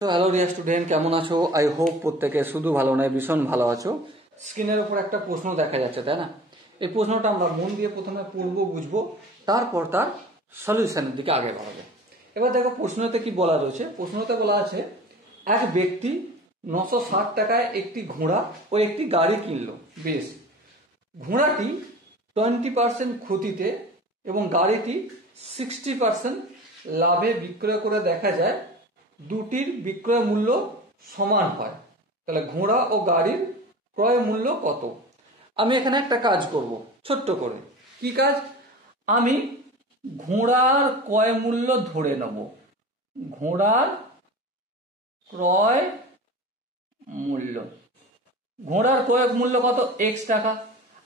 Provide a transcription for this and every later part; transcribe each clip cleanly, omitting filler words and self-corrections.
তো hello dear student, কেমন আছো? আই হোপ প্রত্যেকে শুধু ভালো নয় ভীষণ ভালো আছো। স্ক্রিনের উপর একটা প্রশ্ন দেখা যাচ্ছে, তাই না? এই প্রশ্নটা আমরা মন দিয়ে প্রথমে পড়বো, বুঝবো, তারপর তার সলিউশনের দিকে আগে বাড়াবে। এবার দেখো প্রশ্নতে কি বলা রয়েছে। প্রশ্নতে বলা আছে এক ব্যক্তি 960 টাকায় একটি ঘোড়া ও একটি গাড়ি কিনলো। বেশ, ঘোড়াটি 20% ক্ষতিতে এবং গাড়িটি 60% লাভে বিক্রয় করে দেখা যায় দুটির বিক্রয় মূল্য সমান হয়। তাহলে ঘোড়া ও গাড়ির ক্রয় মূল্য কত? আমি এখানে একটা কাজ করব ছোট্ট করে। কি কাজ? আমি ঘোড়ার ক্রয় মূল্য ধরে নেব। ঘোড়ার ক্রয় মূল্য, ঘোড়ার ক্রয় মূল্য কত? এক্স টাকা।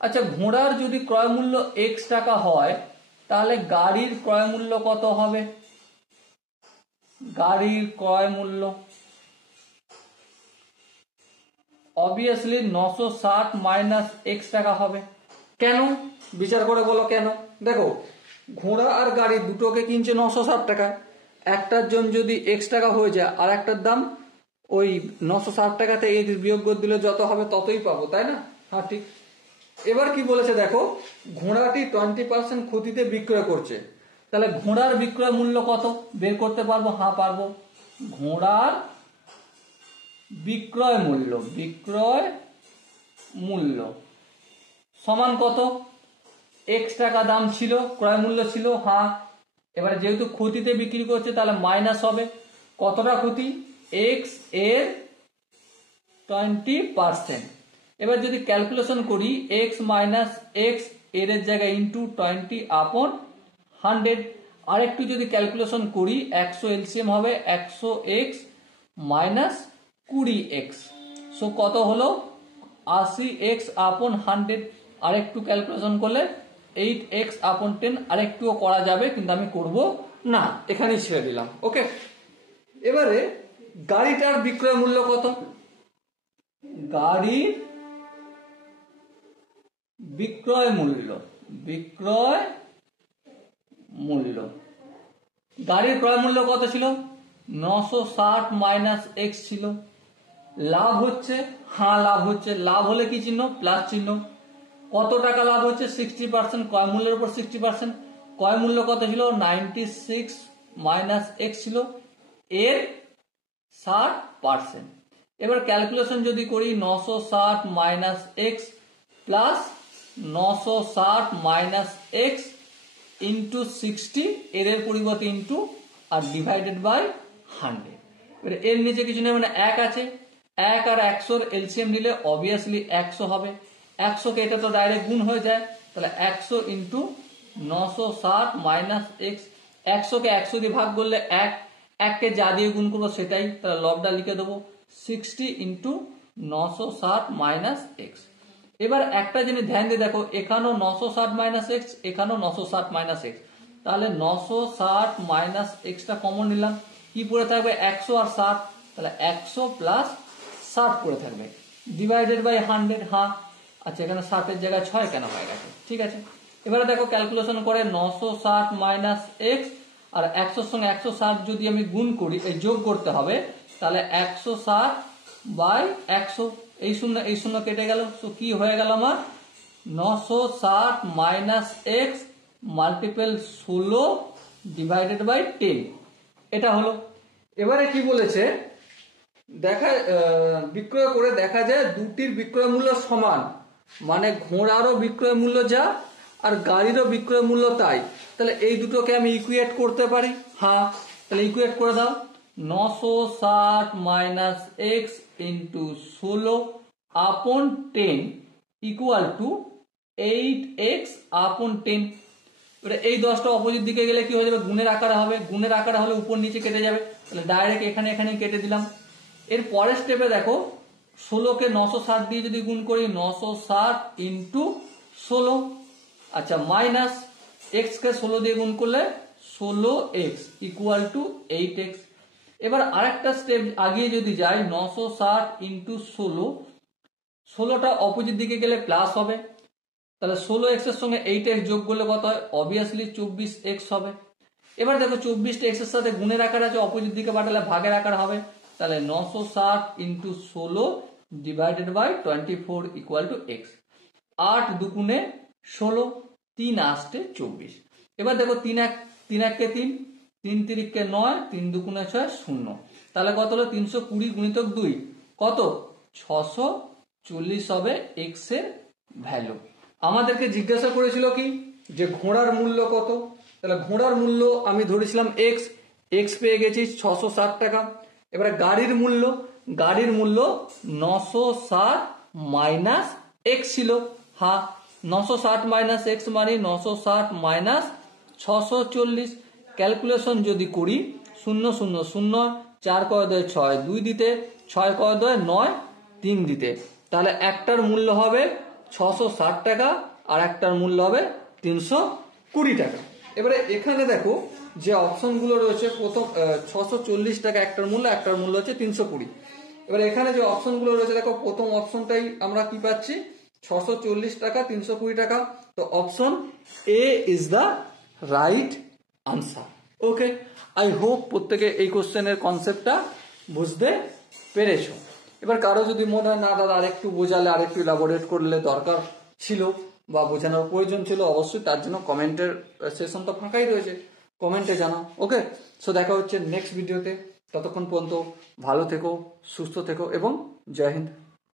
আচ্ছা, ঘোড়ার যদি ক্রয় মূল্য এক্স টাকা হয় তাহলে গাড়ির ক্রয় মূল্য কত হবে? গাড়ির ক্রয় মূল্য অবভিয়াসলি 960 মাইনাস এক্স টাকা হবে। কেন? বিচার করে বলো কেন। দেখো, ঘোড়া আর গাড়ি দুটোকে কিনছে 960 টাকায়। একটার জন্য যদি এক্স টাকা হয়ে যায় আর একটার দাম ওই 960 টাকাতে এক্স বিয়োগ করে দিলে যত হবে ততই পাবো, তাই না? হ্যাঁ, ঠিক। এবার কি বলেছে দেখো, ঘোড়াটি 20% ক্ষতিতে বিক্রয় করছে। তাহলে ঘোড়ার বিক্রয় মূল্য কত বের করতে পারবো? হ্যাঁ, পারবো। ঘোড়ার বিক্রয় মূল্য সমান কত? এক্স টাকা দাম ছিল, ক্রয় মূল্য ছিল। হ্যাঁ, এবারে যেহেতু ক্ষতিতে বিক্রি করছে তাহলে মাইনাস হবে। কতটা ক্ষতি? এক্স এর 20%। এবার যদি ক্যালকুলেশন করি, এক্স মাইনাস এক্স এর জায়গায় ইন্টু 20/100। আরেকটু যদি ক্যালকুলেশন করি, 100 এলসিএম হবে 100x মাইনাস 20x। সো কত হলো? 80x/100। আরেকটু ক্যালকুলেশন করলে 8x/10। আরেকটুও করা যাবে কিন্তু আমি করব না, এখানেই ছেড়ে দিলাম। ওকে, এবারে গাড়িটার বিক্রয় মূল্য কত? গাড়ির বিক্রয় মূল্য গাড়ির ক্রয় মূল্য কত ছিল? 960 মাইনাস এক্স ছিল। লাভ হচ্ছে? হ্যাঁ, লাভ হচ্ছে। লাভ হলে কি চিহ্ন? প্লাস চিহ্ন। কত টাকা লাভ হচ্ছে? 60%। ক্রয় মূল্যের উপর 60%। ক্রয় মূল্য কত ছিল? 96 মাইনাস এক্স ছিল, এর 60%। এবার ক্যালকুলেশন যদি করি, 960 minus x plus 960 minus x into 60, এর পরিবর্তে ইন্টু আর ডিভাইডেড বাই 100। এবার এর নিচে কিছু নেই, মানে 1 আছে। 1 আর 100 এলসিএম নিলে অবভিয়াসলি 100 হবে। 100 কে এটা তো ডাইরেক্ট গুণ হয়ে যায়, তাহলে 100 ইন্টু 960 মাইনাস এক্স। 100 কে 100 দিয়ে ভাগ করলে 1 কে যা দিয়ে গুণ করবো সেটাই, তাহলে লবটা লিখে দেবো 60 ইন্টু 960 মাইনাস এক্স। এবার একটা জিনিস ধ্যান দিয়ে দেখো, এখানেও 960 মাইনাস এক্স, এখানেও 960 মাইনাস এক্স। তাহলে 960 মাইনাস এক্সটা কমন নিলাম, কি পড়ে থাকবে? 100 আর 60, তাহলে 100 প্লাস 60 পড়ে থাকবে, ডিভাইডেড বাই 100। হ্যাঁ, আচ্ছা, এখানে 60 এর জায়গায় 6 কেন হয়ে গেছে? ঠিক আছে। এবারে দেখো ক্যালকুলেশন করে 960 মাইনাস এক্স আর 100 সঙ্গে 160 যদি আমি গুণ করি, এই যোগ করতে হবে, তাহলে 160 বাই 100, এই শূন্য কেটে গেল। তো কি হয়ে গেল আমার? 960 minus X multiple 16 divided by 10, এটা হলো। এবারে কি বলেছে বিক্রয় করে দেখা যায় দুটির বিক্রয় মূল্য সমান, মানে ঘোড়ারও বিক্রয় মূল্য যা আর গাড়িরও বিক্রয় মূল্য তাই। তাহলে এই দুটোকে আমি ইকুয়েট করতে পারি। হ্যাঁ, তাহলে ইকুয়েট করে দাও। 960 minus x into 16/10 equal to 8x/10। এই 10টা অপোজিট দিকে গেলে কি হয়ে যাবে? গুণের আকারে হবে। গুণের আকারে হলে উপর নিচে কেটে যাবে, তাহলে ডাইরেক্ট এখানে কেটে দিলাম। এর পরের স্টেপে দেখো, 16 কে 960 দিয়ে যদি গুণ করি, 960 ইন্টু 16। আচ্ছা, মাইনাস এক্স কে 16 দিয়ে গুণ করলে 16x ইকুয়াল টু 8x। এবার আরেকটা স্টেপ আগিয়ে যদি যাই, 960 ইন্টু 16টা অপোজিট দিকে গেলে প্লাস হবে, তাহলে 16x এর সঙ্গে 8x যোগ করলে কত হয়? অবভিয়াসলি 24x হবে। এবার দেখো 24টা x এর সাথে গুণের আকার আছে, অপোজিট দিকে পাঠালে ভাগের আকার হবে, তাহলে 960 into 16 divided by 24 equal to X. 8 দুগুণে 16, 3 আসতে 24। এবার দেখো 3 1 3, 3 3 9, 3 দুগুণে 6 0। তাহলে কত হলো 320 গুণিতক 2 কত 640 হবে এক্স এর ভ্যালু। আমাদেরকে জিজ্ঞাসা করেছিল কি যে ঘোড়ার মূল্য কত, তাহলে ঘোড়ার মূল্য আমি ধরেছিলাম এক্স, এক্স পেয়ে গেছি 660 টাকা। এবারে গাড়ির মূল্য 960 মাইনাস এক্স ছিল। হ্যাঁ 960 মাইনাস এক্স মানে 960 মাইনাস 640। ক্যালকুলেশন যদি করি 0 0 0, 4 কয় 2 6, 2 দিতে, 6 কয় 2 9, 3 দিতে, তাহলে একটার মূল্য হবে 660 টাকা আর একটার মূল্য হবে 320 টাকা। এবারে এখানে দেখো যে অপশনগুলো রয়েছে, প্রথম 640 টাকা একটার মূল্য হচ্ছে 320। এবারে এখানে যে অপশনগুলো রয়েছে দেখো, প্রথম অপশনটাই আমরা কি পাচ্ছি 640 টাকা 320 টাকা। তো option A is the right answer. Okay, I hope প্রত্যেকে এই কোশ্চেনের কনসেপ্টটা বুঝতে পেরেছো। এবার কারো যদি মনে হয় না দাদা আরেকটু বোঝালে, আরেকটু ইলাবোরেট করলে দরকার ছিল বা বোঝানোর প্রয়োজন ছিল, অবশ্যই তার জন্য কমেন্টের সেশন তো ফাঁকাই রয়েছে, কমেন্টে জানাও। ওকে, সো দেখা হচ্ছে নেক্সট ভিডিওতে। ততক্ষণ পর্যন্ত ভালো থেকো, সুস্থ থেকো এবং জয় হিন্দ।